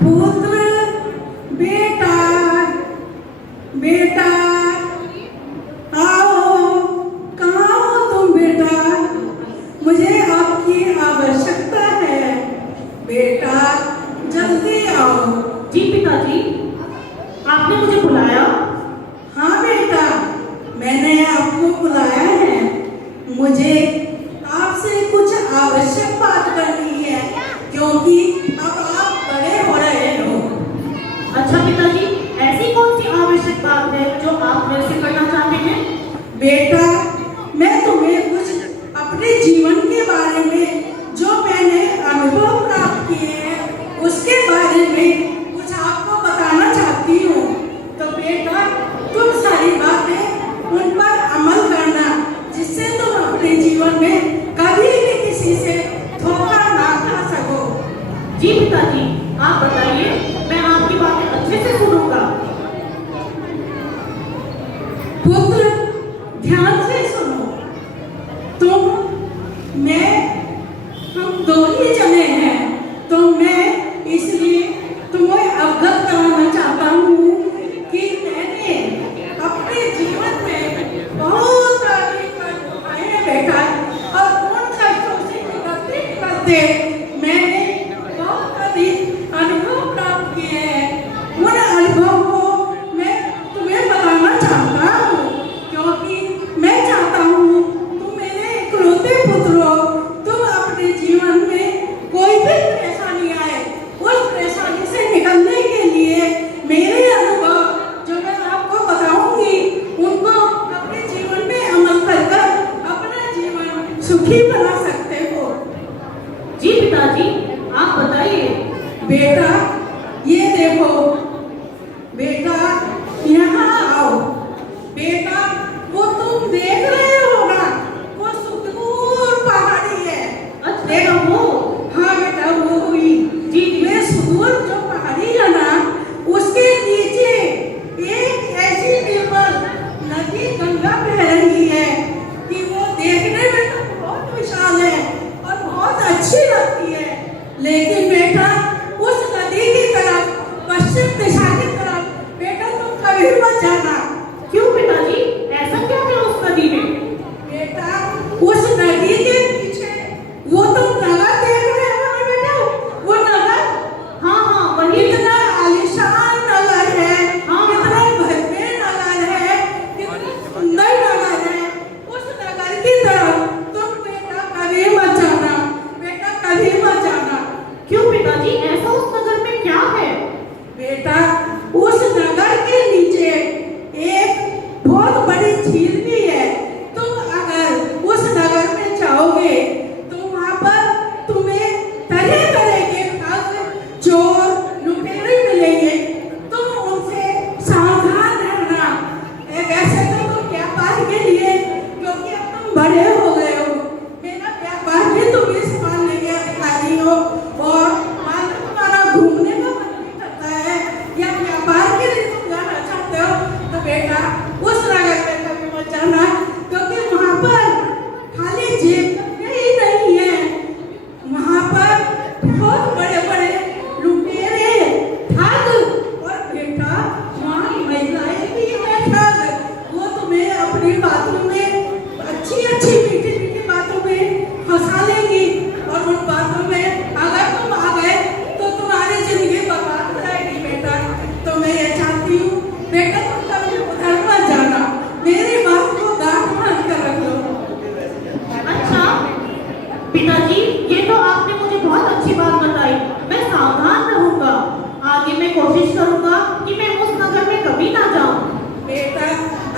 पुत्र, बेटा, बेटा, आओ, कहाँ हो तुम बेटा? मुझे आपकी आवश्यकता है। बेटा, जल्दी आओ। जी पिताजी, आपने मुझे बुलाया? हाँ बेटा, मैंने आपको बुलाया है। मुझे आपसे कुछ आवश्यक बात करनी है, क्योंकि अब आप बड़े हो रहे हो। अच्छा पिताजी, ऐसी कौन सी आवश्यक बात है जो आप मेरे से करना चाहते हैं? बेटा, मैं तुम्हें कुछ अपने जीवन के बारे में, जो मैंने अनुभव प्राप्त किए हैं, उसके बारे में कुछ आपको बताना चाहती हूँ। तो बेटा, तुम सारी बातें उन पर अमल करना, जिससे तुम अपने जीवन में कभी भी किसी से धोखा ना खा सको। जी पिताजी, आप बताइए, मैं आपकी बातें अच्छे से सुनूंगा। पुत्र, ध्यान से सुनो। हम दो ही जने हैं, तो मैं इसलिए तुम्हें अवगत कराना चाहता हूँ कि मैंने अपने जीवन में बहुत सारी कष्ट उठाए हैं बेटा, और उन कष्टों से निकलते मैंने बहुत अधिक अनुभव प्राप्त किए हैं। उन अनुभव को मैं तुम्हें बताना चाहता हूँ, क्योंकि मैं चाहता हूँ तुम मेरे इकलौते पुत्र हो। तुम अपने जीवन में कोई भी परेशानी आए, उस परेशानी से निकलने के लिए मेरे अनुभव जो मैं आपको बताऊंगी, उनको अपने जीवन में अमल कर अपना जीवन सुखी बना सकते हो। जी पिताजी, आप बताइए। बेटा, ये देखो। बेटा, यहाँ आओ। बेटा, वो तुम देख रहे हो ना, वो सुदूर पहाड़ी है। अच्छा वो? हाँ बेटा, वो हुई। जी मैं सुदूर जो पहाड़ी है ना, उसके नीचे एक ऐसी निर्मल नदी गंगा बह रही है कि वो देखने में तो बहुत विशाल है और बहुत अच्छी लगती है। लेकिन बेटा, उस नदी की तरफ, पश्चिम दिशा की तरफ बेटा तुम कभी मत जाना। क्यों पिताजी, ऐसा क्या है उस नदी में? बेटा, उस नदी के पीछे वो तुम नगर देख रहे हो ना बेटा, वो नगर, हाँ हाँ वही। कितना आलीशान नगर है, हाँ। कितना भव्य नगर है, कितना सुंदर नगर है। उस नगर की तरफ तुम बेटा कभी मत जाना। बेटा, कभी मत जाना। क्यों पिताजी, ऐसा उस नगर में क्या है? बेटा, उस नगर के नीचे एक बहुत बड़ी झील भी है। तुम अगर उस नगर में जाओगे तो वहां पर तुम्हें तरह तरह के ठग, चोर, लुटेरे मिलेंगे। तुम उनसे सावधान रहना। वैसे तो तुम व्यापार के लिए, क्योंकि अब तुम बड़े हो गए हो, मेरा व्यापार भी तुम ही संभालने के अधिकारी हो, और मान लो तुम्हारा घूमने का मन भी करता है या व्यापार के लिए तुम जाना चाहते हो, तो बेटा उस नगर में कभी मत जाना, क्योंकि वहां पर खाली जेब ही नहीं है, वहां पर बहुत बड़े बड़े लुटेरे, ठग, और बेटा वहां महिलाएं भी हैं ठग। वो तुम्हें अपनी बातों में, अच्छी अच्छी मीठी मीठी बातों में फंसा लेगी, और उन बातों में अगर तुम आ गए तो तुम्हारी जिंदगी बर्बाद हो जाएगी बेटा। तो मैं ये चाहती हूँ बेटा, तुम कभी उधर मत जाना। मेरी बात को गांठ बांध कर रख लो। अच्छा पिताजी, ये तो आपने मुझे बहुत अच्छी बात बताई। मैं सावधान रहूंगा। आगे मैं कोशिश करूंगा कि मैं उस नगर में कभी ना जाऊं। बेटा,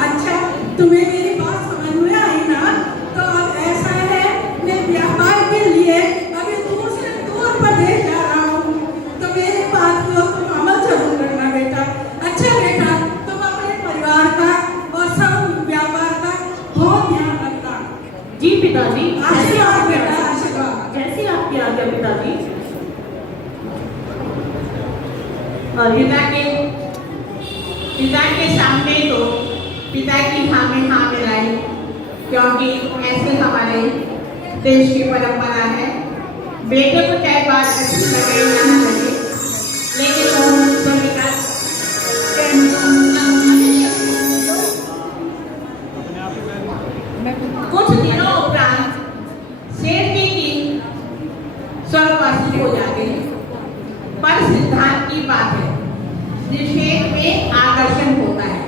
अच्छा, तुम्हें मेरी बात समझ में आई ना? तो अब ऐसा है, मैं व्यापार के लिए अभी दूर से दूर प्रदेश जा रहा हूँ, तो मेरी बात को तुम अमल जरूर करना बेटा। अच्छा बेटा, तुम अपने परिवार का और सब व्यापार का बहुत ध्यान रखना। जी पिताजी, आशीर्वाद बेटा, आशीर्वाद। जैसी आपकी आज्ञा पिताजी। पिता के सामने तो पिता की हाँ में हाँ मिलाई, क्योंकि ऐसे हमारे देश की परंपरा है। बेटे को चाहे बात अच्छी लगे या ना लगे, लेकिन की बात है। निषेध में आकर्षण होता है,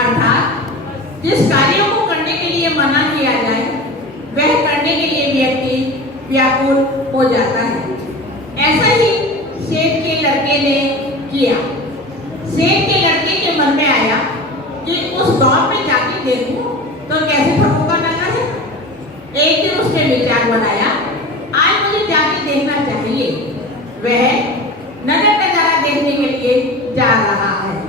अर्थात जिस कार्यों को करने के लिए मना किया जाए वह करने के लिए व्यक्ति व्याकुल हो जाता है। ऐसा ही सेठ के लड़के ने किया। सेठ के लड़के के मन में आया कि उस गांव में जाके देखूं तो कैसे ठगों नजर है। एक दिन उसने विचार बनाया, आज मुझे जाके देखना चाहिए। वह नगर नजारा देखने के लिए जा रहा है।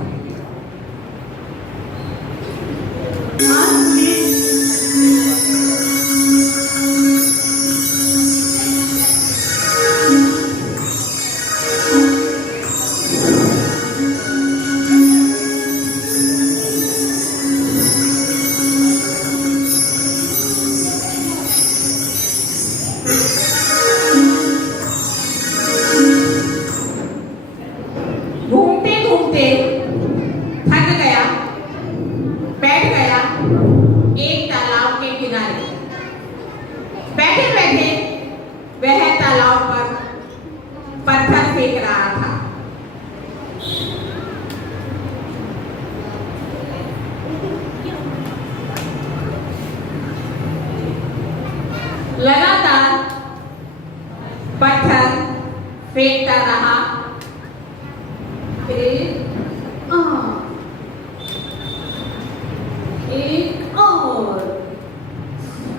घूमते घूमते थक गया, बैठ गया एक तालाब के किनारे। बैठे बैठे वह तालाब पर पत्थर फेंक रहा था। लगातार पत्थर फेंकता रहा। एक और।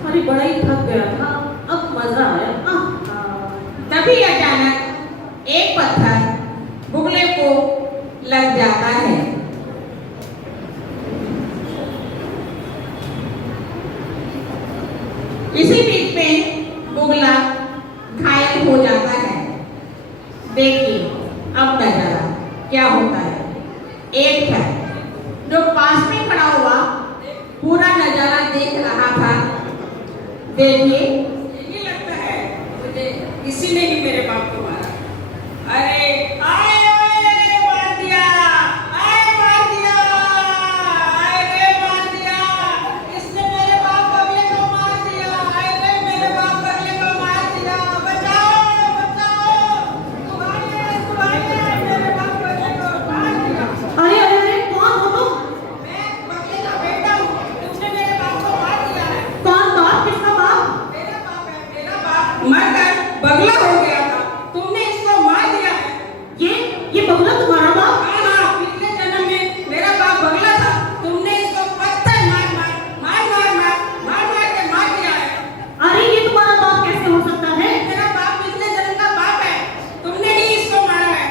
अरे बड़ा ही थक गया था, अब मजा आया। तभी अचानक एक पत्थर बुगले को लग जाता है। इसी बीच में बुगला घायल हो जाता है। देखिए अब नजारा क्या होता है। एक है जो पास में खड़ा हुआ पूरा नजारा देख रहा था। देखिए यही लगता है मुझे किसी ने ही मेरे बाप को मारा। अरे आए आए मार दिया, आए मार दिया, आए रे मार दिया, इसने मेरे बाप बगले को मार दिया, आए रे मेरे बाप बगले को मार दिया, बचाओ बचाओ, तुम्हारे मेरे बाप बगले को मार दिया। अरे अरे अरे, कौन हो तुम? मैं बगले का बेटा हूँ, तुमने मेरे बाप को मार दिया है। कौन बाप? किसका बाप? मेरा बाप है, मेरा बाप मरकर बगला हो गया था, तुमने इसको मार दिया है। ये बगला तुम्हारा बाप? हाँ, पिछले जन्म में मेरा बाप बगला था, तुमने इसको पत्थर मार के मार दिया है। अरे ये तुम्हारा बाप कैसे हो सकता है? मेरा बाप पिछले जन्म का बाप है, तुमने ही इसको मारा है।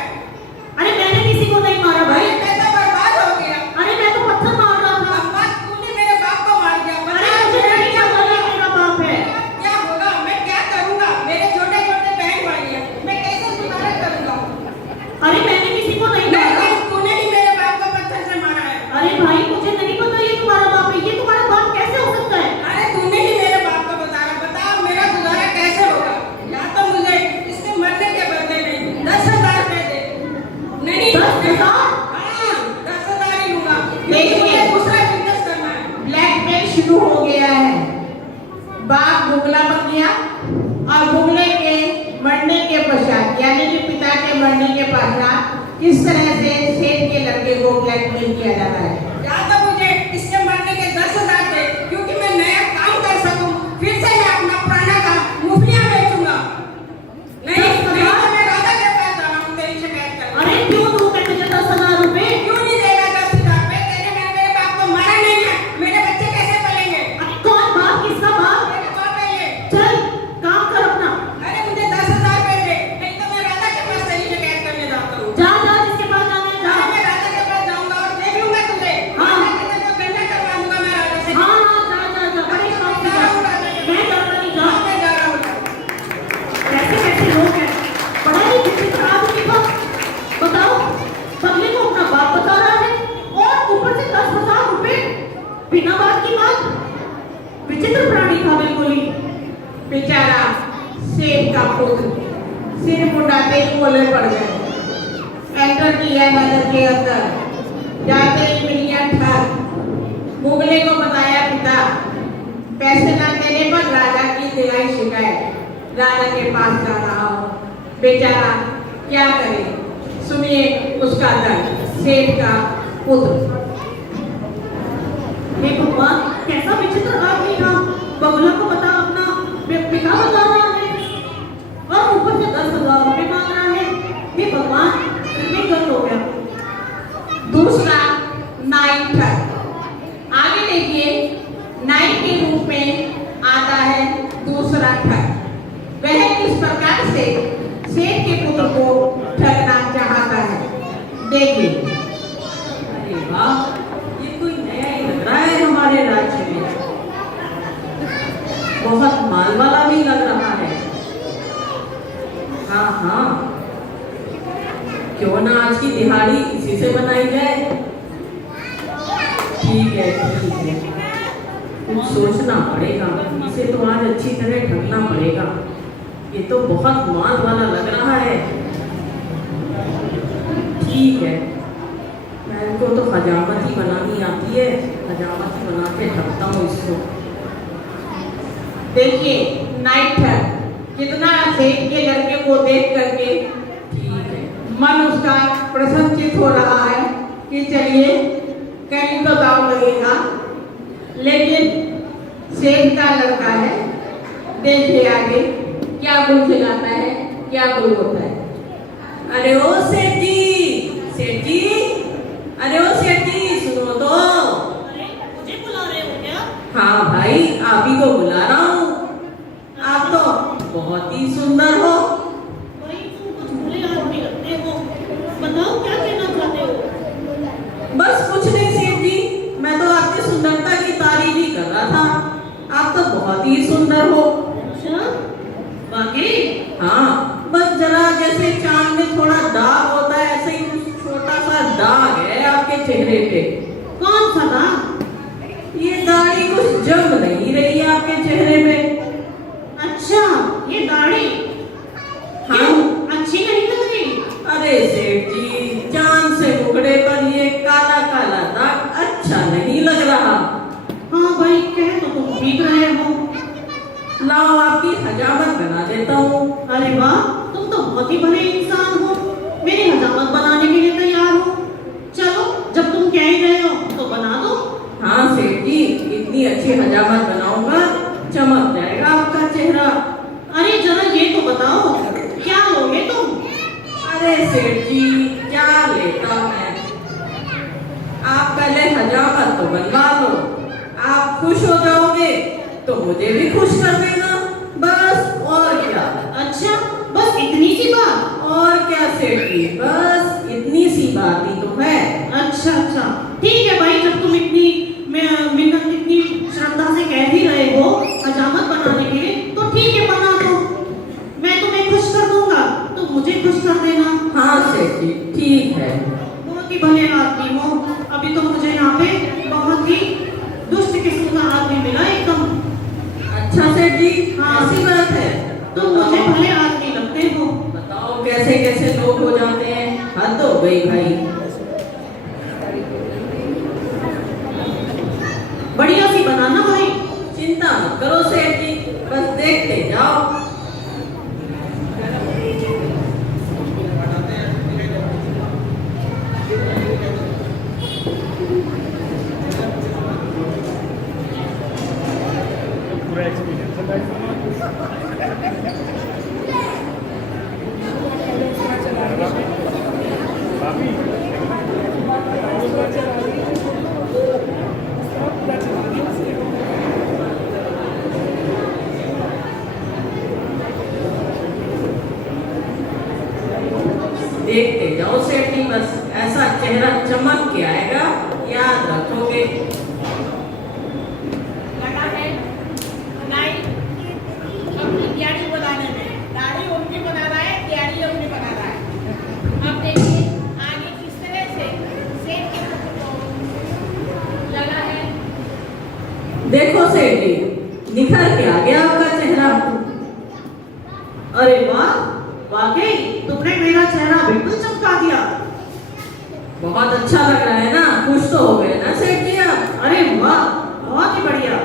अरे मैंने किसी को नहीं मारा भाई। मैं तो बर्बाद हो गया। अरे मैं तो पत्थर मार रहा था। अब बस तूने मेरे बाप को मार दिया। अरे मुझे नहीं पता ये मेरा बाप है। क्या होगा, मैं क्या करूँगा? मेरे छोटे छोटे बहन भाई हैं, मैं कैसे सुधार करूँगा? अरे मैंने किसी को नहीं मारा। नहीं, तूने ही मेरे बाप को पत्थर से मारा है। अरे भाई मुझे नहीं पता ये तुम्हारा बाप है। ये तुम्हारा बाप कैसे हो सकता है? अरे तूने ही मेरे बाप को बता मेरा गुजारा कैसे होगा? या तो मुझे इसके मरने के बदले में 10,000 रुपए दे। नहीं 10,000? हाँ, 10,000 ही लूंगा। देखिए। मुझे दूसरा बिजनेस करना है। ब्लैकमेल शुरू हो गया है। बाप बुगला बन गया और बुगले के मरने के पश्चात यानी कि पिता के मरने के पश्चात किस तरह से सेठ के लड़के को ब्लैकमेल किया जाता है। या तो मुझे इसके मरने के 10,000 दे, क्योंकि मैं नया काम कर सकूं, फिर से मैं अपना पुराना काम मुफ्तियां बेचूंगा। नहीं तो मैं राधा के पास जा रहा हूं तेरी शिकायत करने। अरे क्यों दूंगा तुझे 10,000 रुपए? क्यों नहीं देगा 10,000 रुपए? मेरे बाप को मारा नहीं है, मेरे बच्चे कैसे पलेंगे? अरे कौन बाप? किसका बाप? मेरा बाप है ये। चल काम कर अपना। अरे मुझे 10,000 रुपए दे, नहीं तो मैं राधा के पास तेरी शिकायत करने जाता हूँ। जा जा जिसके पास जाना है जा। अरे मैं राधा के पास जाऊंगा और देख लूंगा तुझे। हाँ। राधा के पास गंजा करवा दूंगा मैं राधा से। हाँ हाँ जा जा जा। बड़े शौक से जा। मैं जाता नहीं जा। हाँ, मैं जा रहा हूँ। कैसे कैसे लोग हैं? बड़ा ही जिंदगी खराब होगी बाप। बताओ, बगले को अपना बाप बता रहा है और ऊपर से 10,000 रुपए बिना बात की बात। विचित्र प्राणी था बिल्कुल ही। बेचारा सेठ का पुत्र सिर मुंडाते ही बोले पड़ गए। एंटर किया नगर के अंदर, जाते ही मिल गया ठग। बुगले को बताया पिता, पैसे न देने पर राजा की दिलाई शिकायत। राजा के पास जा रहा हूँ। बेचारा क्या करे, सुनिए उसका दर्द, सेठ का पुत्र। हे भगवान, कैसा विचित्र आदमी था। बगुला को पता अपना पिता बता रहा है और ऊपर से 10,000 रुपए मांग रहा है। हे भगवान, कितनी गलत हो गया। दूसरा नाई ठग। आगे देखिए, नाई के रूप में आता है दूसरा ठग। वह किस प्रकार से सेठ के पुत्र को ठगना चाहता है, देखिए। अरे वाह, ये कोई नया ही लग रहा है हमारे राज्य में। बहुत माल वाला भी लग रहा है। हाँ हाँ, क्यों ना आज की दिहाड़ी इसी से बनाई जाए। ठीक है ठीक है, कुछ सोचना पड़ेगा। इसे तो आज अच्छी तरह ढकना पड़ेगा। ये तो बहुत माल वाला लग रहा है। ठीक है, मैं को तो हजामत ही बनानी आती है। हजामत ही बना के ढकता हूँ इसको। देखिए नाई ठग कितना सेठ के लड़के को देख करके ठीक है, मन उसका प्रसन्नचित हो रहा है कि चलिए कहीं तो दाव लगेगा। लेकिन सेठ का लड़का है, देखिए आगे क्या गुल खिलाता है, क्या गुल होता है। अरे ओ सेठ जी, अरे ओ सेठ जी, सुनो तो। अरे, मुझे बुला रहे हो क्या? हाँ भाई, आप ही को बुला रहा हूँ। आप तो बहुत ही सुंदर हो। भाई, तुम कुछ भले आदमी लगते हो। बताओ क्या कहना चाहते हो? बस कुछ नहीं सेठ जी, मैं तो आपकी सुंदरता की तारीफ ही कर रहा था। आप तो बहुत ही सुंदर हो। अच्छा, वाकई? हाँ, बस जरा जैसे चांद में थोड़ा दाग होता है, ऐसे ही कुछ छोटा सा दाग है आपके चेहरे पे। कौन सा ना? ये दाढ़ी कुछ जम नहीं रही है आपके चेहरे पे। अच्छा, ये दाढ़ी हाँ। क्यों? अच्छी नहीं लग रही? अरे सेठ जी, चांद से मुखड़े पर ये काला काला दाग अच्छा नहीं लग रहा। हाँ भाई, कह तो तुम ठीक रहे हो। लाओ आपकी हजामत बना देता हूँ। अरे वाह, तुम तो बहुत ही भले इंसान हो। मेरी हजामत बनाने के लिए तैयार हो। चलो, जब तुम कह ही रहे हो तो बना दो। हाँ सेठ जी, इतनी अच्छी हजामत बनाऊंगा, चमक जाएगा आपका चेहरा। अरे जरा ये तो बताओ, क्या लोगे तुम? अरे सेठ जी, क्या लेता मैं। आप पहले हजामत तो बनवा लो। आप खुश हो जाओगे तो मुझे भी खुश कर देना, बस और क्या। अच्छा, बस इतनी सी बात? और क्या सेठ जी, बस इतनी सी बात ही तो है। अच्छा अच्छा, ठीक है भाई, जब तुम इतनी मिन्नत, इतनी श्रद्धा से कह ही रहे हो हजामत बनाने के लिए, तो ठीक है, बना दो। मैं तुम्हें खुश कर दूंगा, तो मुझे खुश कर देना। हाँ सेठ जी, ठीक है। बहुत ही भले आदमी हो। अभी तो मुझे यहाँ पे बहुत ही दुष्ट किस्म का आदमी मिला एकदम। अच्छा सेठ जी, हाँ। ऐसी बात है। तुम मुझे भले आदमी लगते हो। बताओ कैसे कैसे लोग हो जाते हैं, हद हो गई भाई। बढ़िया सी बनाना भाई। चिंता मत करो सेठ जी, बस देखते जाओ। देखते जाओ सेठ जी, बस ऐसा चेहरा चमक के आएगा, याद रखोगे। लगा है नाई अपनी दिहाड़ी बनाने में, दाढ़ी उनकी बना रहा है, दिहाड़ी अपनी बना रहा है। अब देखिए आगे किस तरह से सेठ के पुत्र को लगा है। देखो सेठ जी, निखर के आ गया आपका चेहरा। अरे वाह, वाकई तुमने मेरा चेहरा बिल्कुल चमका दिया। बहुत अच्छा लग रहा है ना, खुश तो हो गए ना सेठ जी आप। अरे वाह, बहुत ही बढ़िया।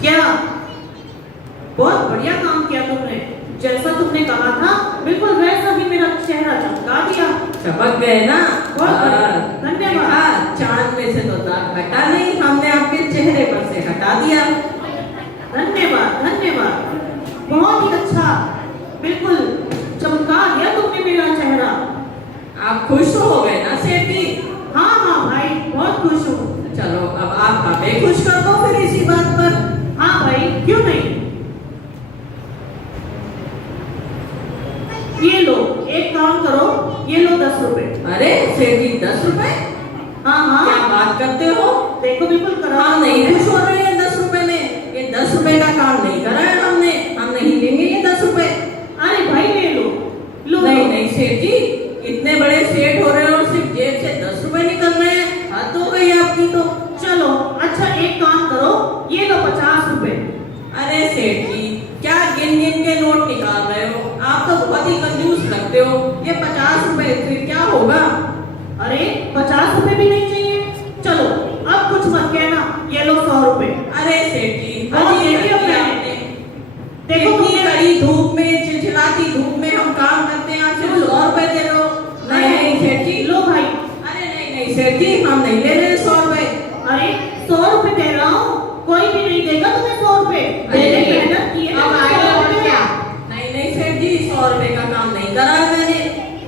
क्या बहुत बढ़िया काम किया तुमने। जैसा तुमने कहा था बिल्कुल वैसा ही मेरा चेहरा चमका दिया। चमक गए ना? बहुत बढ़िया, हाँ, धन्यवाद। हाँ, चांद में से तो दाग हटा नहीं, हमने आपके चेहरे पर से हटा दिया। धन्यवाद धन्यवाद, बहुत ही अच्छा, बिल्कुल चमका दिया तुमने मेरा चेहरा। आप खुश हो गए ना सेठ जी? हाँ हाँ भाई, बहुत खुश हूँ। चलो अब आप हमें खुश कर दो फिर इसी बात पर। हाँ भाई, क्यों नहीं। ये लो, एक काम करो, ये लो 10 रुपए। अरे सेठ जी 10 रुपए? हाँ हाँ, क्या बात करते हो? देखो बिल्कुल करा। हाँ, नहीं खुश हो रहे हैं 10 रुपए में। ये 10 रुपए का काम नहीं करा है हमने, हम नहीं लेंगे ये 10 रुपए। अरे भाई ले लो, लो नहीं नहीं सेठ जी, इतने बड़े सेठ हो रहे हो और सिर्फ जेब से 10 रुपए निकल रहे हैं, हद हो गई आपकी तो। चलो अच्छा एक काम करो, ये लो 50 रुपए। अरे सेठ जी, क्या गिन गिन के नोट निकाल रहे हो? आप तो बहुत ही कंजूस लगते हो। ये 50 रुपए फिर क्या होगा? अरे 50 रुपए भी नहीं चाहिए? चलो अब कुछ मत कहना, ये लो 100 रुपए। अरे सेठ जी, बहुत अजी देरी हो रखी गई। आपने। देखो इतनी तुमने कड़ी धूप में, चिलचिलाती धूप में हम काम करते हैं, आप सिर्फ 100 रुपए दे रहे हो। नहीं नहीं सेठ जी, लो भाई। अरे नहीं नहीं सेठ जी, हम नहीं ले रहे 100 रुपए। अरे 100 रुपए दे रहा हूँ, कोई भी नहीं देगा तुम्हें 100 रुपए। मैंने मेहनत की है, अब आए और क्या? नहीं नहीं सेठ जी, 100 रुपए का काम नहीं करा है मैंने।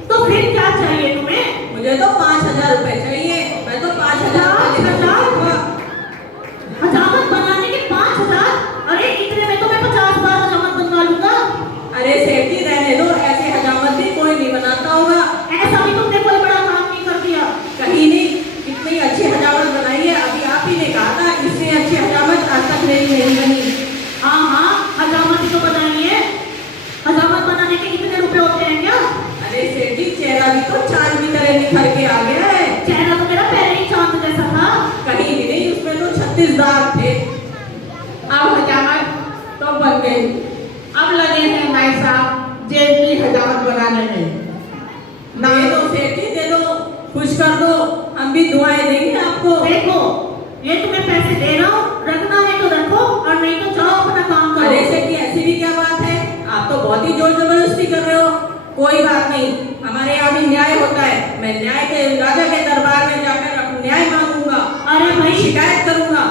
तो फिर क्या चाहिए तुम्हें? मुझे तो 5000 रुपए चाहिए। मैं तो 5000 हजामत बनाने के 5000? अरे इतने में तो मैं 50 बार हजामत बनवा लूंगा। अरे सेठ जी रहने दो, ऐसी हजामत भी कोई नहीं बनाता होगा। ऐसा भी तुमने कोई बड़ा काम नहीं कर दिया। कहीं नहीं, इतनी अच्छी हजामत बनाई है, अभी आप ही ने कहा था इससे अच्छी हजामत आज तक मेरी नहीं बनी। हाँ हाँ, हजामत ही तो बनाई है। हजामत बनाने के कितने रुपए होते हैं क्या? अरे सेठ जी, चेहरा भी तो चांद की तरह निखर के आ गया है। चेहरा तो मेरा पहले ही चांद जैसा था। कहीं भी नहीं, उसमें तो 36 दाग थे। अब हजामत तो बन गई, अब लगे हैं भाई साहब जेब की हजामत बनाने में। दे दो सेठ जी, दे दो, खुश कर दो, हम भी दुआएं देंगे आपको। देखो, ये तुम्हें पैसे दे रहा हूँ, रखना है तो रखो और नहीं तो जाओ अपना काम करो। अरे सेठ जी, ऐसी भी क्या बात है? आप तो बहुत ही जोर जबरदस्ती कर रहे हो। कोई बात नहीं, हमारे यहाँ भी न्याय होता है। मैं न्याय के राजा के दरबार में जाकर न्याय मांगूंगा। अरे भाई, शिकायत करूंगा।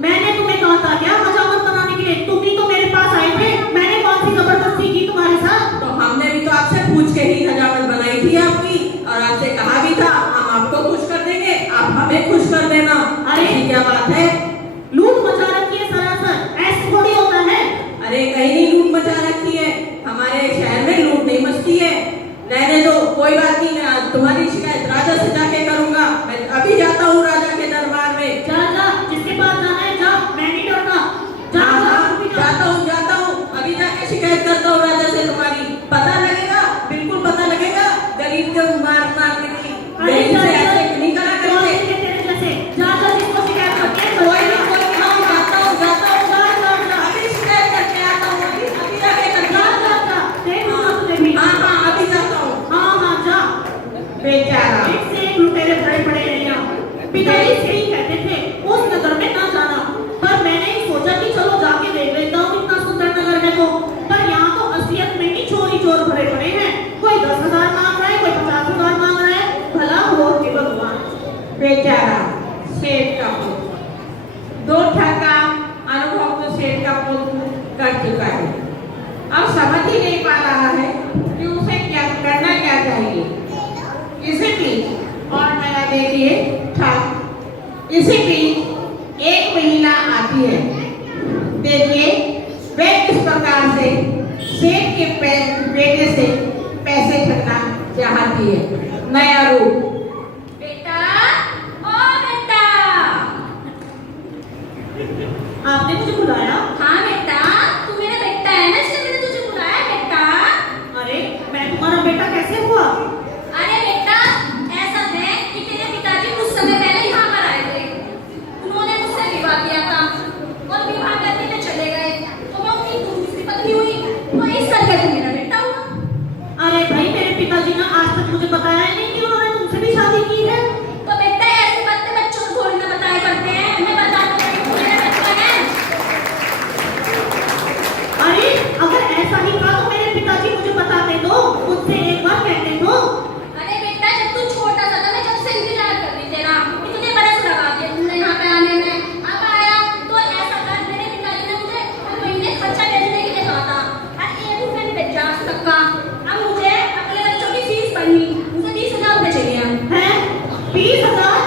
मैंने तुम्हें कहा था क्या हजामत बनाने के लिए? तुम ही तो मेरे पास आए थे, मैंने कौन सी जबरदस्ती की तुम्हारे साथ? तो हमने भी तो आपसे पूछ के ही हजामत बनाई थी आपकी, और आपसे कहा भी था हम आपको खुश कर देंगे, आप हमें खुश कर देना। अरे क्या बात है? लूट मचा रखी है सरासर, ऐसे थोड़ी होता है। अरे कहीं नहीं लूट मचा रखी है, हमारे शहर में लूट नहीं मचती है। रहने दो, कोई बात नहीं, मैं तुम्हारी शिकायत राजा से जाके करूंगा। मैं अभी जाता हूँ राजा के दरबार में। जा जा, जिसके पास जाना है जा, मैं नहीं डरता। जा हाँ, जा, हाँ, तुम भी जा। जाता हूँ, अभी जाके शिकायत करता हूँ राजा से तुम्हारी। पता लगेगा, बिल्कुल पता लगेगा, गरीब को मारने की। अरे गरीब जा से जा, ऐसे नहीं करा कौन करते। है तेरे जैसे? जा जा, जिसको शिकायत करते हैं, कोई नहीं, कोई नहीं, हाँ, जाता हूँ, जा जा जा, अभी शिकायत करके आता हूँ, अभी जाके करके जा आता जा हूँ। जा, देख लूंगा तुझे भी। हाँ हाँ, अभी जाता हूँ। हाँ हाँ जा। बेचारा एक से एक लुटेरे भरे पड़े हैं यहाँ। पिताजी से ही कहते थे उस नगर में ना जाना, पर मैंने ही सोचा कि चलो जाके देख लेता हूँ, इतना सुंदर नगर है तो। पर यहाँ तो असलियत में ही चोरी चोर भरे पड़े हैं। कोई 10,000 मांग रहा है, कोई 50,000 मांग रहा है। भला हो कि भगवान। बेचारा सेठ का पुत्र, 2 ठगा अनुभव तो सेठ का पुत्र कर चुका है। अब समझ ही नहीं पा रहा है कि उसे क्या करना क्या चाहिए। इसी बीच और मेरा देखिए ठग, इसी बीच एक महिला आती है। देखिए वे किस प्रकार से सेठ के बेटे से पैसे ठगना चाहती है। नया रूप। बेटा, ओ बेटा। आपने मुझे बुलाया? हाँ बेटा, तू मेरा बेटा है ना, इसलिए मैंने तुझे बुलाया बेटा। अरे मैं तुम्हारा बेटा कैसे हुआ? अरे बेटा, ऐसा है कि तेरे पिताजी कुछ समय पहले यहाँ पर आए थे। उन्होंने मुझसे विवाह किया था और विवाह करके वे चले गए, तो मैं उनकी दूसरी पत्नी हुई, तो इस करके तू मेरा बेटा हुआ। अरे भाई, मेरे पिताजी ने आज तक मुझे बताया ही नहीं कि उन्होंने तुमसे भी शादी की है। तो बेटा ऐसी बातें बच्चों को थोड़ी ना बताया करते हैं, मैं बता दूं तू मेरा बच्चा है। अरे अगर ऐसा ही था तो मेरे पिताजी मुझे बताते तो, मुझसे रहते हो? अरे बेटा, जब तू छोटा सा था मैं जब से इंतजार कर रही तेरा, इतने बरस लगा दिए तुमने यहाँ पे आने में। अब आया तो ऐसा कर, मेरे पिताजी ने मुझे हर महीने खर्चा भेजने के लिए कहा था, और एक रुपये नहीं भेजा आज तक का। अब मुझे अपने बच्चों की फीस भरनी, मुझे 20,000 रुपये चाहिए। हैं? 20,000?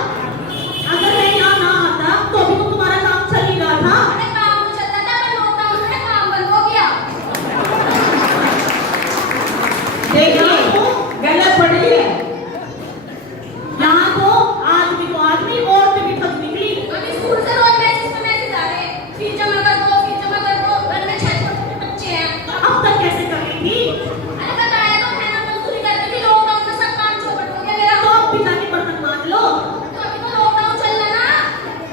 अगर मैं यहाँ ना आता तो अभी तो तुम्हारा काम चल ही रहा था। अरे काम तो चलता था, पर लॉकडाउन में काम बंद हो गया। देखिए गलत पड़ी है। यहाँ तो आदमी को आदमी, औरत भी ठग निकली। अभी स्कूल से रोज मैसेज आ रहे, फीस जमा कर दो, फीस जमा कर दो। घर में 6 छोटे बच्चे हैं। अब तक कैसे कर रही थी? अरे बताया तो है ना, मजदूरी करती थी, लॉकडाउन में सब काम चौपट हो गया मेरा। तो अब पिता की बर्तन मान लो। तो अभी तो लॉकडाउन चल रहा ना,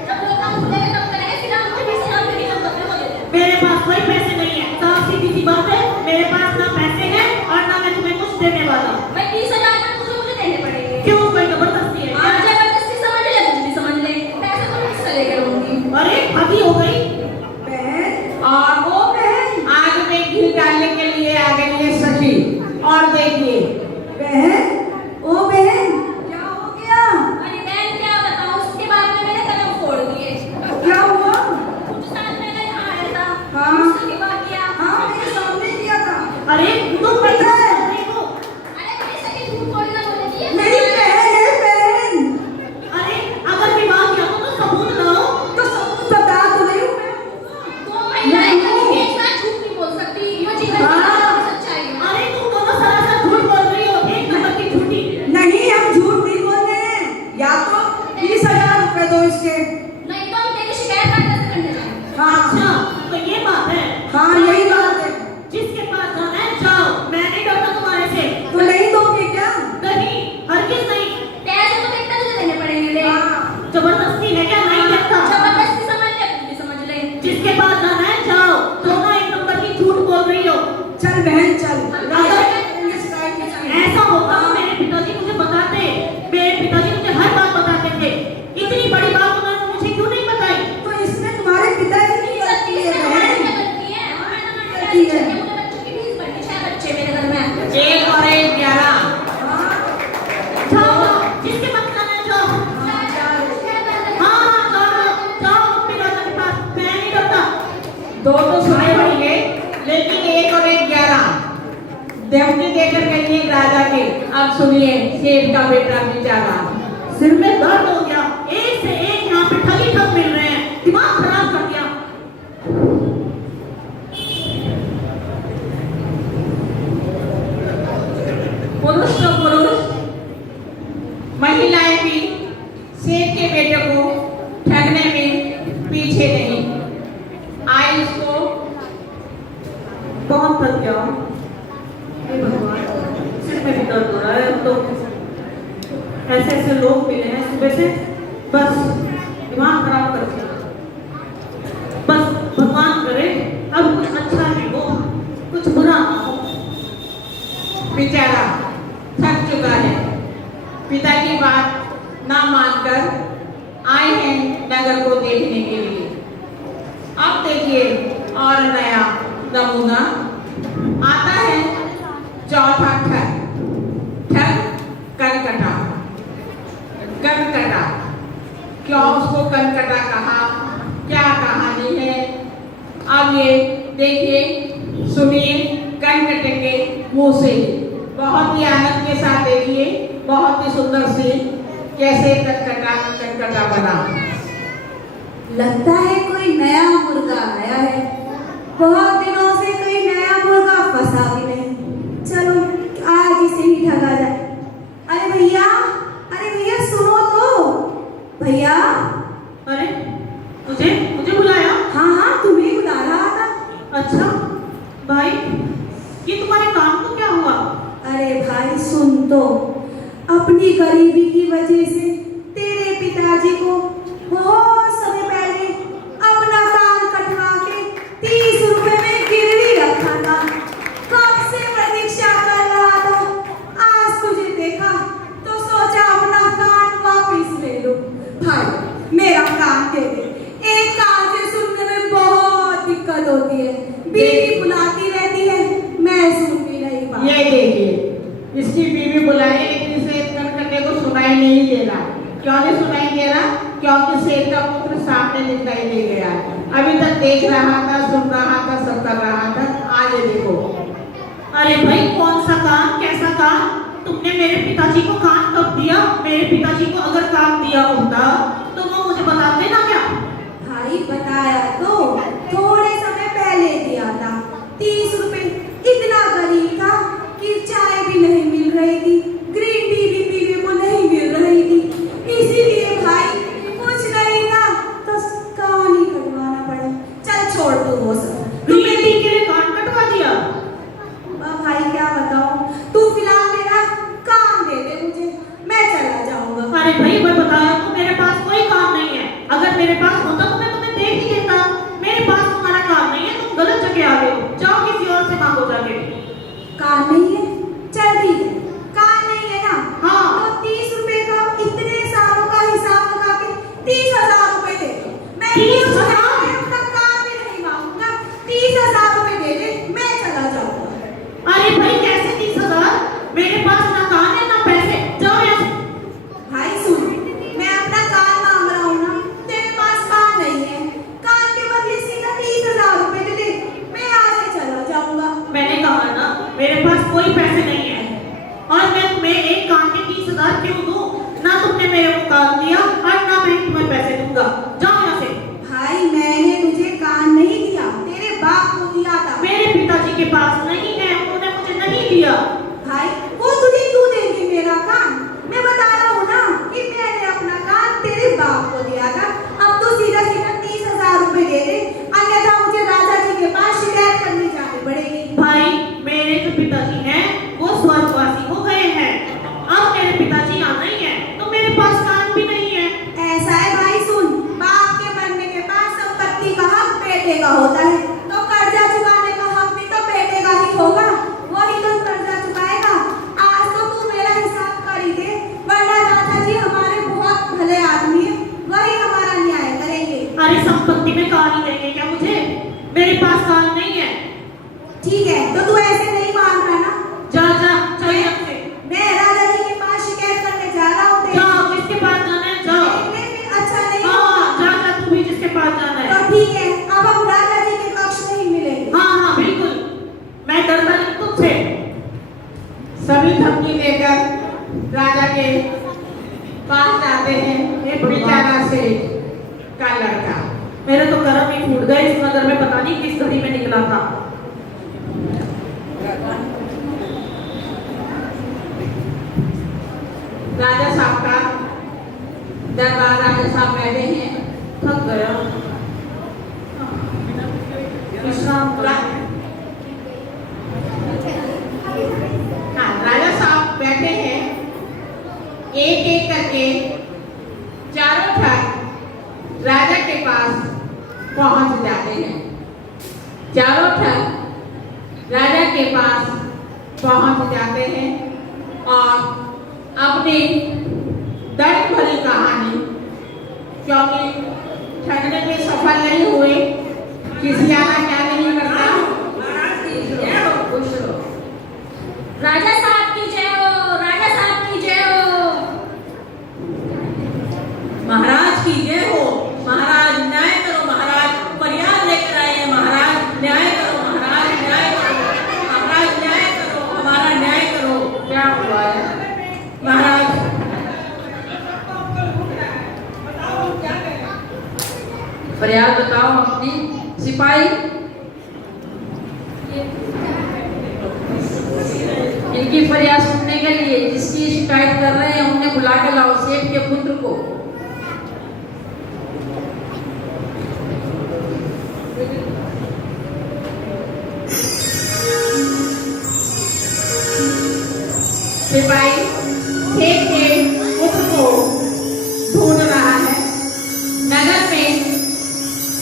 जब लॉकडाउन खुलेगा तब करेंगे, फिर हम मुझे 20,000 रुपये की जरूरत है मुझे। मेरे पास कोई पैसे नहीं है। साफ सीधी सी बात है, मेरे पास ना पैसे हैं और ना मैं तुम्हें कुछ देने वाला हूँ। भाई 20,000 रुपये तुझे मुझे देने पड़ेंगे। क्यों, कोई जबरदस्ती है? हाँ, जबरदस्ती समझ ले, कुछ भी समझ ले, पैसे तो मैं किससे लेकर रहूंगी। अरे भागी हो गई। बहन, और वो आग में घी डालने के लिए आ गई है सखी। और देखिए बहन, ओ बहन, क्या हो गया? अरे बहन क्या बताऊं, उसके बाद में मैंने कदम फोड़ दिए। क्या हुआ? कुछ साल पहले यहाँ आया था, हाँ। मुझसे विवाह किया। हाँ, मेरे सामने किया था। अरे तुम पता है? नहीं हो। अरे मेरी सखी झूठ थोड़ी ना बोलेगी, ये मेरी बहन है बहन। अरे अगर विवाह किया तो सबूत लाओ। तो सब बता तो रही हूँ मैं। दो महिलाएं कभी एक साथ झूठ नहीं बोल सकती, ये जीवन की हाँ। सच्चाई है। अरे तुम दोनों सरासर झूठ बोल रही हो, एक नंबर की झूठी। नहीं, हम झूठ नहीं बोल रहे हैं। या तो 20,000 रुपए दो इसके। नहीं तो हम तेरी शिकायत वापस करने जाएंगे। हाँ, अच्छा तो ये बात है। हाँ, यही बात है। जिसके पास जाना है जाओ, मैं नहीं डरता तुम्हारे से। तो नहीं दोगे क्या? नहीं, हरगिज नहीं। पैसे तो बेटा तुझे देने पड़ेंगे रे। हाँ। जबरदस्ती है क्या? नहीं करता। जबरदस्ती समझ ले, कुछ भी समझ ले। जिसके पास जाना है जाओ, दोनों एक नंबर की झूठ बोल रही हो। चल बहन चल। अगर शिकायत की जाएगी। ऐसा होता तो मेरे पिताजी मुझे बताते। मेरे पिताजी मुझे हर बात बताते थे। इतनी बड़ी बात उन्होंने मुझे क्यों नहीं बताई? तो इसमें तुम्हारे पिताजी की गलती है बहन। गलती है, हमें तो मैंने गलती है। मुझे बच्चों की फीस भरनी, 6 बच्चे मेरे घर में। 1 और 1 11। हाँ, जाओ जाओ, जिसके पास जाना है जाओ। हाँ हाँ जाओ जाओ, पिताजी के पास। मैं नहीं डरता। 2 तो सुने होंगे, लेकिन 1 और 1 11 देवकी देकर गई है राजा के। अब सुनिए शेर का बेटा बेचारा। सिर में दर्द हो गया। एक से एक यहाँ पे ठगी ठग मिल रहे हैं। दिमाग खराब कर दिया। पुरुष तो पुरुष, महिलाएं भी शेर के बेटे को ठगने में पीछे नहीं। आई उसको बहुत थक गया हूँ। हे भगवान, सिर में भी दर्द हो रहा है। अब तो ऐसे ऐसे लोग मिले हैं सुबह से, बस दिमाग खराब कर दिया। बस भगवान करे अब कुछ अच्छा नहीं हो, कुछ बुरा ना हो। बेचारा थक चुका है। पिता की बात ना मानकर आए हैं नगर को देखने के लिए। अब देखिए और नया नमूना आता है। चौथा ठग, ठग कनकटा। कनकटा क्यों उसको कनकटा कहा, क्या कहानी है, अब ये देखिए सुनिए कनकटे के मुंह से। बहुत ही आनंद के साथ देखिए, बहुत ही सुंदर से कैसे कनकटा बना। लगता है कोई नया मुर्गा आया है। बहुत दिनों से कोई नया मुर्गा फंसा भी नहीं। चलो आज इसे ही ठगा जाए। अरे भैया, अरे भैया सुनो तो। भैया, अरे मुझे मुझे बुलाया? हाँ हाँ, तुम्हें बुला रहा था। अच्छा भाई, ये तुम्हारे काम को क्या हुआ? अरे भाई सुन तो, अपनी गरीबी की वजह से तेरे पिताजी को बहुत समय पहले अपना कान कटवा के 30 रुपए में गिरवी रखा था। कब से प्रतीक्षा कर रहा था। आज तुझे देखा तो सोचा अपना कान वापस ले लो। भाई मेरा कान दे दे। एक कान से सुनने में बहुत दिक्कत होती है। बीवी बुलाती रहती है, मैं सुन भी नहीं पाती। ये देखिए इसकी बीवी बुलाई, लेकिन इसे करने को सुनाई नहीं दे रहा। क्यों नहीं सुनाई दे रहा? क्योंकि शेर का पुत्र सामने दिखाई दे गया। अभी तक देख रहा था, सुन रहा था, सब कर रहा था, आज देखो। अरे भाई, कौन सा कान, कैसा कान? तुमने मेरे पिताजी को कान कब दिया? मेरे पिताजी को अगर कान दिया होता तो वो मुझे बताते ना क्या? भाई बताया तो थोड़े समय पहले दिया था, 30 रुपए। इतना गरीब था कि चाय भी नहीं मिल रही थी, ग्रीन टी भी पीने को नहीं मिल रही थी। इसीलिए भाई कुछ नहीं था तो कान ही कटवाना पड़ा। चल छोड़ तू वो सब। ग्रीन टी के लिए कान कटवा दिया? भाई क्या बताऊं, तू फिलहाल मेरा कान दे दे मुझे, मैं चला जाऊंगा। अरे भाई, मैं बताया तो मेरे पास कोई काम नहीं है। अगर मेरे पास होता तो मैं तुम्हें देख ही देता। मेरे पास तुम्हारा काम नहीं है, तुम गलत जगह आ गए हो। जाओ किसी और से मांगो जाके। कान नहीं है? चल ठीक है, कान नहीं है ना? हाँ। तो 30 रुपए का इतने सालों का हिसाब लगा के 30,000 रुपए दे दे। मैं 30,000? अपना कान भी नहीं मांगूंगा, 30,000 रुपए दे दे, मैं चला जाऊंगा। अरे भाई, कैसे 30,000? मेरे पास ना कान है ना पैसे। जाओ यहाँ से। भाई सुन, मैं अपना कान मांग रहा हूँ ना, तेरे पास कान नहीं है। कान के बदले सीधा 30,000 रुपए दे दे, मैं आज ही चला जाऊंगा। मैंने कहा ना, मेरे पास कोई पैसे नहीं है। और मैं तुम्हें एक कान के 30,000 क्यों दूं? ना तुमने मेरे को कान दिया और ना मैं तुम्हें पैसे दूंगा। जाओ यहाँ से। भाई मैंने तुझे कान नहीं दिया, तेरे बाप को दिया था। मेरे पिताजी के पास नहीं है, उन्होंने मुझे नहीं दिया। भाई वो तुझे क्यों देंगे मेरा कान? मैं बता रहा हूँ ना कि मैंने अपना कान तेरे बाप को दिया था। अब तो सीधा सीधा 30,000 रुपए दे दे, अन्यथा मुझे राजा जी के पास शिकायत करनी जानी पड़ेगी। भाई, मेरे जो पिताजी हैं वो स्वर्गवासी हो गए हैं। अब मेरे पिताजी यहाँ नहीं है तो मेरे पास कान भी नहीं है। ऐसा है भाई, सुन, बाप के मरने के बाद संपत्ति का हक बेटे का होता है, तो कर्जा चुकाने का हक भी तो बेटे का ही होगा। वही तो कर्जा चुकाएगा। आज तो तू मेरा हिसाब कर ही दे, वरना राजा जी हमारे बहुत भले आदमी है, वही हमारा न्याय करेंगे। अरे संपत्ति में कान ही देंगे क्या मुझे? मेरे पास कान नहीं है। ठीक है, तो तू ऐसे नहीं मान रहा ना? जा जा, चल यहाँ से। मैं राजा जी के पास शिकायत करने जा रहा हूँ तेरी। जाओ, किसके पास जाना है जाओ। देखने में अच्छा नहीं हाँ, जा जा, तू भी जिसके पास जाना है। तो ठीक है, अब हम राजा जी के पक्ष में ही मिलेंगे। हाँ हाँ बिल्कुल, मैं डरता नहीं तुझसे। सभी धमकी देकर राजा के पास जाते हैं। एक बेचारा सेठ का लड़का। मेरे तो कर्म ही फूट गए इस नगर में, पता नहीं किस घड़ी में निकला था। राजा साहब का दरबार, राजा साहब बैठे हैं। थक गया, विश्राम कर। हाँ, राजा साहब बैठे हैं। एक एक करके चारों ठग राजा के पास पहुंच जाते हैं। चारों ठग राजा के पास पहुंच जाते हैं और अपनी दर्द भरी कहानी, क्योंकि ठगने में सफल नहीं हुए, किसी आना क्या नहीं करता। राजा साहब की जय हो, राजा साहब की जय हो। महाराज की जय हो। महाराज न्याय करो, महाराज फरियाद लेकर आए हैं। महाराज न्याय करो, महाराज न्याय करो, महाराज न्याय करो, हमारा न्याय करो। क्या हुआ है महाराज फरियाद बताओ अपनी। सिपाही, इनकी फरियाद सुनने के लिए जिसकी शिकायत कर रहे हैं उन्हें बुला के लाओ, सेठ के पुत्र को। सिपाही सेठ के पुत्र को ढूंढ रहा है। नगर में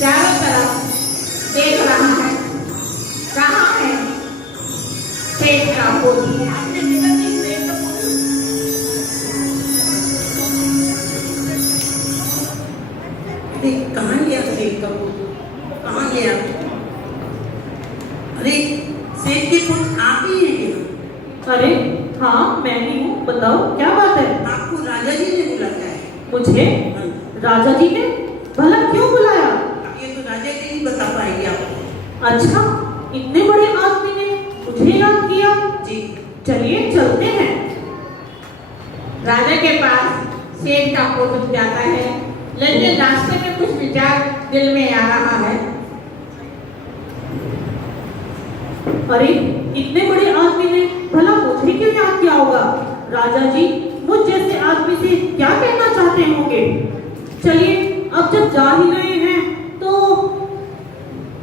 चारों तरफ देख रहा है, कहाँ है सेठ का पुत्र। कहाँ गया सेठ का पुत्र? कहाँ गया? अरे सेठ के पुत्र आप ही हैं क्या? अरे हाँ मैं ही हूँ, बताओ क्या बात है? आपको राजा जी ने बुलाया है। मुझे राजा जी ने भला क्यों बुलाया? ये तो राजा जी ही बता पाएंगे आपको। अच्छा, इतने बड़े आदमी ने मुझे याद किया। जी चलिए चलते हैं। राजा के पास सेठ का पुत्र जाता है, लेकिन रास्ते में कुछ विचार दिल में आ रहा है। अरे इतने बड़े आदमी ने भला मुझे क्यों याद किया होगा? राजा जी मुझ जैसे आदमी से क्या कहना चाहते होंगे? चलिए अब जब जा ही रहे हैं तो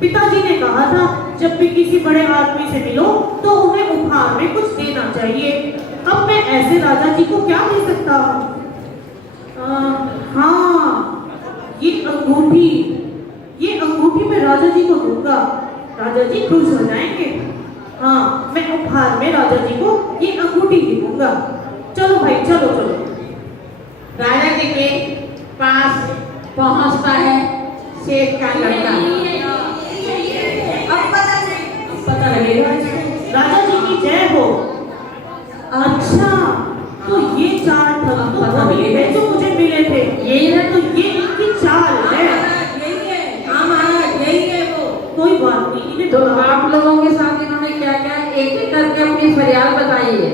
पिताजी ने कहा था जब भी किसी बड़े आदमी से मिलो तो उन्हें उपहार में कुछ देना चाहिए। अब मैं ऐसे राजा जी को क्या दे सकता हूँ? हाँ, ये अंगूठी मैं राजा जी को दूंगा, राजा जी खुश हो जाएंगे। हाँ, मैं उपहार में राजा जी को ये अंगूठी ही दूंगा। चलो भाई चलो चलो। राजा जी के पास पहुंचता है सेठ का लड़का। अब पता लगेगा इसको। राजा जी की जय हो। अच्छा, तो ये चार ठग तो वही है जो मुझे मिले थे। यही है तो ये इनकी चाल है। यही है। हाँ महाराज यही है वो। कोई बात नहीं, इन्हें तो बुलाओ। आप लोगों के साथ इन्होंने क्या क्या एक एक करके अपनी फरियाद बताई है।